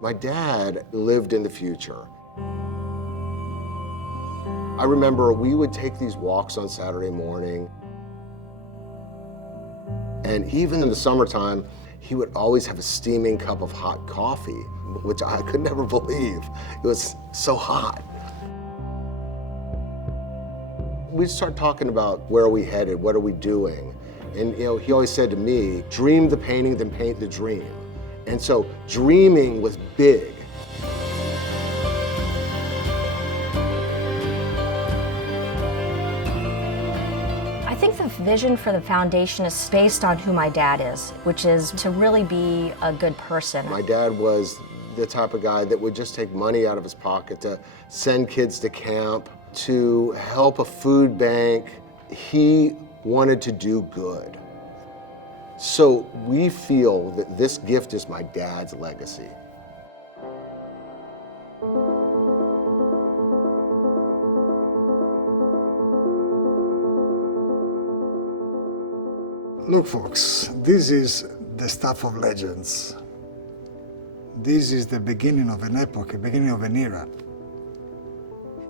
My dad lived in the future. I remember we would take these walks on Saturday morning, and even in the summertime, he would always have a steaming cup of hot coffee, which I could never believe. It was so hot. We'd start talking about where are we headed, what are we doing? And he always said to me, dream the painting, then paint the dream. And so dreaming was big. I think the vision for the foundation is based on who my dad is, which is to really be a good person. My dad was the type of guy that would just take money out of his pocket to send kids to camp, to help a food bank. He wanted to do good. So we feel that this gift is my dad's legacy. Look, folks, this is the stuff of legends. This is the beginning of an epoch, the beginning of an era.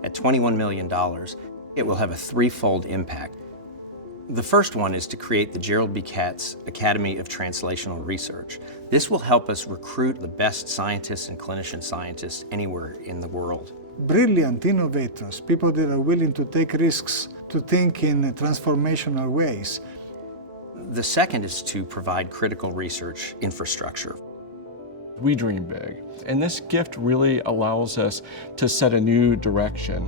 At $21 million, it will have a threefold impact. The first one is to create the Jerold B. Katz Academy of Translational Research. This will help us recruit the best scientists and clinician scientists anywhere in the world. Brilliant innovators, people that are willing to take risks, to think in transformational ways. The second is to provide critical research infrastructure. We dream big, and this gift really allows us to set a new direction.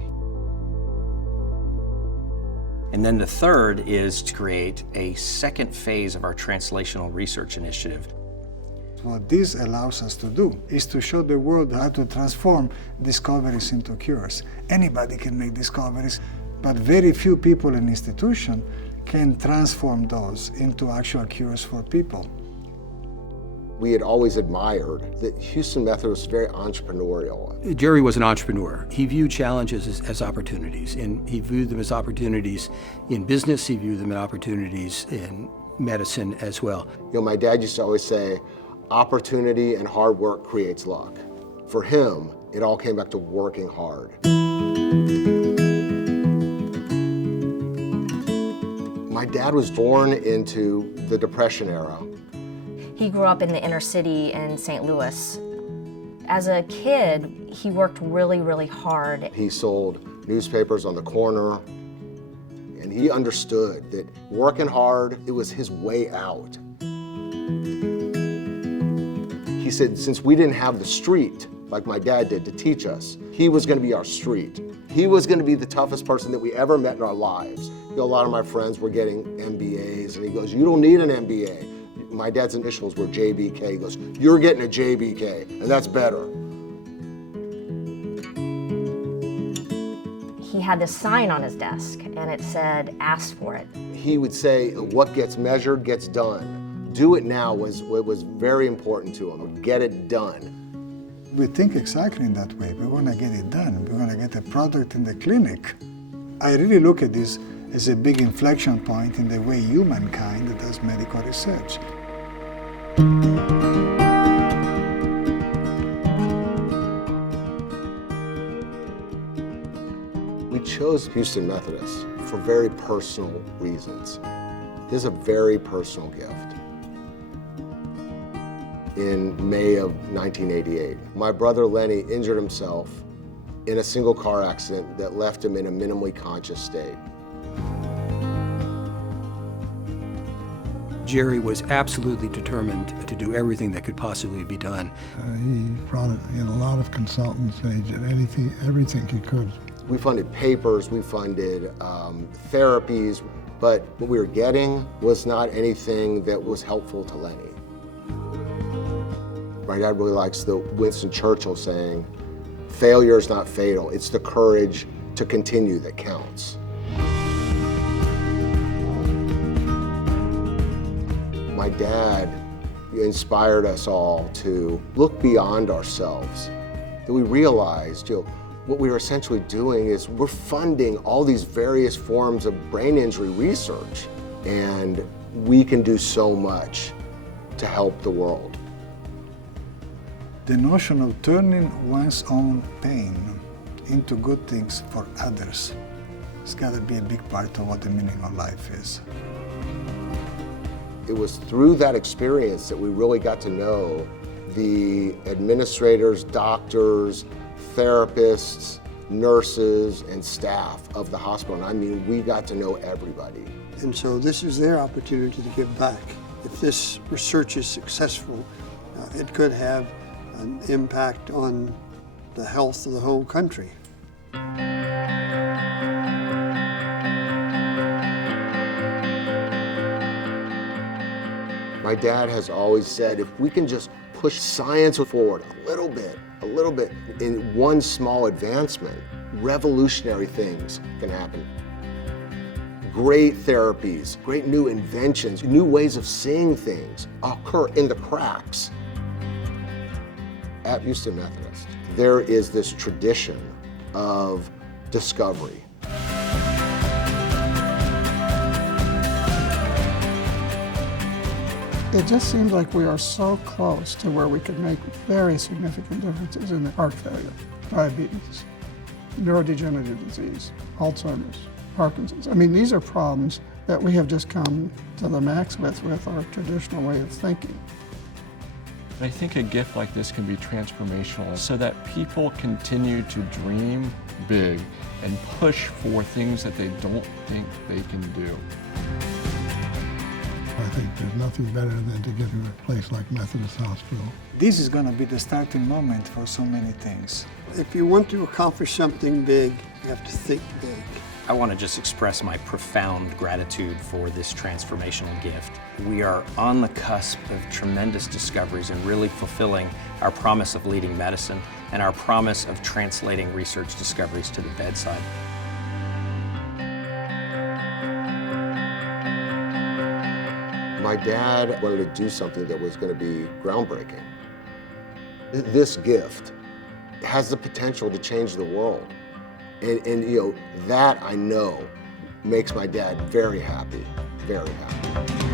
And then the third is to create a second phase of our translational research initiative. What this allows us to do is to show the world how to transform discoveries into cures. Anybody can make discoveries, but very few people and institutions can transform those into actual cures for people. We had always admired that Houston Methodist was very entrepreneurial. Jerry was an entrepreneur. He viewed challenges as opportunities, and he viewed them as opportunities in business. He viewed them as opportunities in medicine as well. My dad used to always say, opportunity and hard work creates luck. For him, it all came back to working hard. My dad was born into the Depression era. He grew up in the inner city in St. Louis. As a kid, he worked really, really hard. He sold newspapers on the corner, and he understood that working hard, it was his way out. He said, since we didn't have the street, like my dad did, to teach us, he was gonna be our street. He was gonna be the toughest person that we ever met in our lives. A lot of my friends were getting MBAs, and he goes, you don't need an MBA. My dad's initials were JBK. He goes, you're getting a JBK, and that's better. He had this sign on his desk, and it said, ask for it. He would say, what gets measured gets done. Do it now was very important to him. Get it done. We think exactly in that way. We want to get it done. We want to get a product in the clinic. I really look at this as a big inflection point in the way humankind does medical research. We chose Houston Methodist for very personal reasons. This is a very personal gift. In May of 1988, my brother Lenny injured himself in a single car accident that left him in a minimally conscious state. Jerry was absolutely determined to do everything that could possibly be done. He brought in a lot of consultants, and he did everything he could. We funded papers, we funded therapies, but what we were getting was not anything that was helpful to Lenny. My dad really likes the Winston Churchill saying, failure is not fatal, it's the courage to continue that counts. My dad inspired us all to look beyond ourselves. That we realized, what we were essentially doing is we're funding all these various forms of brain injury research, and we can do so much to help the world. The notion of turning one's own pain into good things for others has got to be a big part of what the meaning of life is. It was through that experience that we really got to know the administrators, doctors, therapists, nurses, and staff of the hospital. And I mean, we got to know everybody. And so this is their opportunity to give back. If this research is successful, it could have an impact on the health of the whole country. My dad has always said, if we can just push science forward a little bit, in one small advancement, revolutionary things can happen. Great therapies, great new inventions, new ways of seeing things occur in the cracks. At Houston Methodist, there is this tradition of discovery. It just seems like we are so close to where we could make very significant differences in heart failure, diabetes, neurodegenerative disease, Alzheimer's, Parkinson's. I mean, these are problems that we have just come to the max with our traditional way of thinking. I think a gift like this can be transformational so that people continue to dream big and push for things that they don't think they can do. I think there's nothing better than to get to a place like Methodist Hospital. This is going to be the starting moment for so many things. If you want to accomplish something big, you have to think big. I want to just express my profound gratitude for this transformational gift. We are on the cusp of tremendous discoveries and really fulfilling our promise of leading medicine and our promise of translating research discoveries to the bedside. My dad wanted to do something that was going to be groundbreaking. This gift has the potential to change the world. And you know, that I know makes my dad very happy, very happy.